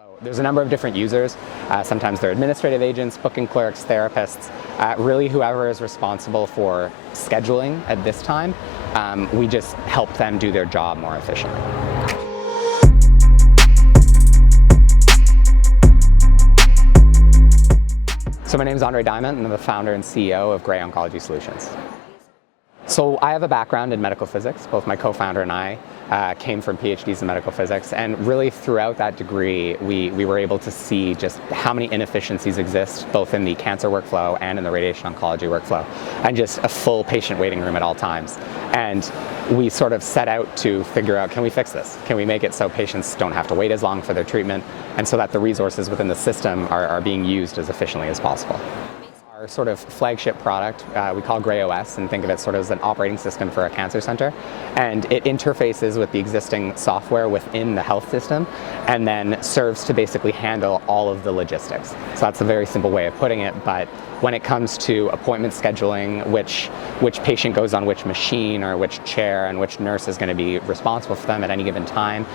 So there's a number of different users. Sometimes they're administrative agents, booking clerks, therapists, really whoever is responsible for scheduling at this time. We just help them do their job more efficiently. So my name is André Diamant, and I'm the founder and CEO of Oncology Solutions. So I have a background in medical physics. Both my co-founder and I came from PhDs in medical physics, and really throughout that degree we were able to see just how many inefficiencies exist both in the cancer workflow and in the radiation oncology workflow, and just a full patient waiting room at all times. And we sort of set out to figure out, can we fix this? Can we make it so patients don't have to wait as long for their treatment, and so that the resources within the system are being used as efficiently as possible? Our sort of flagship product we call GrayOS, and think of it sort of as an operating system for a cancer center, and it interfaces with the existing software within the health system and then serves to basically handle all of the logistics. So that's a very simple way of putting it, but when it comes to appointment scheduling, which patient goes on which machine or which chair and which nurse is going to be responsible for them at any given time,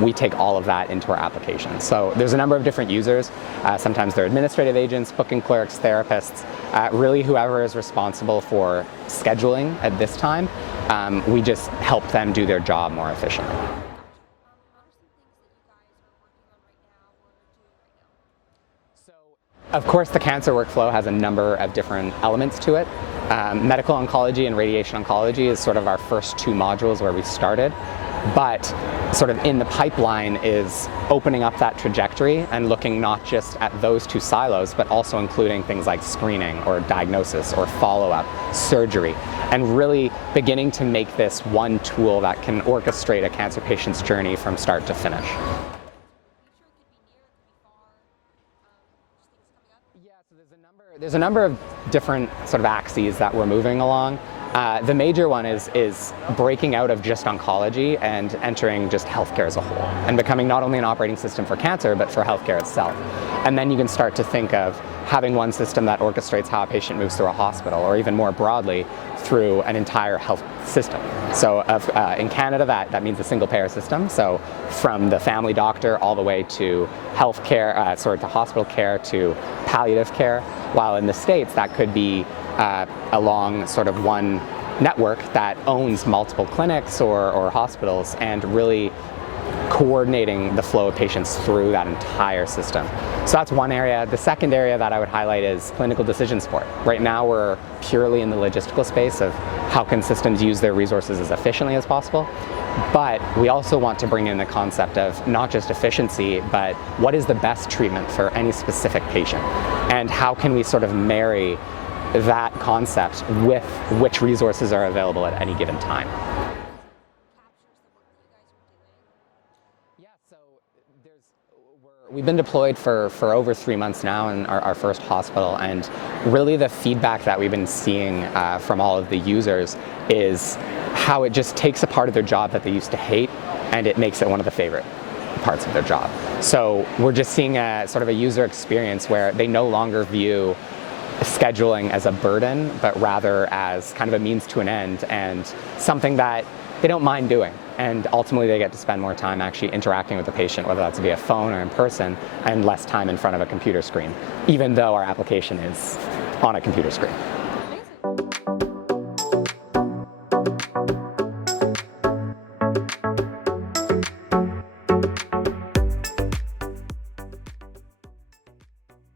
we take all of that into our application. So there's a number of different users. Sometimes they're administrative agents, booking clerks, therapists, really whoever is responsible for scheduling at this time. We just help them do their job more efficiently. Of course, the cancer workflow has a number of different elements to it. Medical oncology and radiation oncology is sort of our first two modules where we started, but sort of in the pipeline is opening up that trajectory and looking not just at those two silos, but also including things like screening or diagnosis or follow-up, surgery, and really beginning to make this one tool that can orchestrate a cancer patient's journey from start to finish. There's a number of different sort of axes that we're moving along. The major one is breaking out of just oncology and entering just healthcare as a whole, and becoming not only an operating system for cancer, but for healthcare itself. And then you can start to think of having one system that orchestrates how a patient moves through a hospital, or even more broadly, through an entire health system. So in Canada, that means a single payer system. So from the family doctor all the way to healthcare, to hospital care, to palliative care. While in the States, that could be along sort of one network that owns multiple clinics or hospitals, and really coordinating the flow of patients through that entire system. So that's one area. The second area that I would highlight is clinical decision support. Right now we're purely in the logistical space of how can systems use their resources as efficiently as possible, but we also want to bring in the concept of not just efficiency, but what is the best treatment for any specific patient, and how can we sort of marry that concept with which resources are available at any given time. We've been deployed for over 3 months now in our first hospital, and really the feedback that we've been seeing from all of the users is how it just takes a part of their job that they used to hate, and it makes it one of the favorite parts of their job. So we're just seeing a sort of a user experience where they no longer view scheduling as a burden, but rather as kind of a means to an end, and something that they don't mind doing. And ultimately they get to spend more time actually interacting with the patient, whether that's via phone or in person, and less time in front of a computer screen, even though our application is on a computer screen.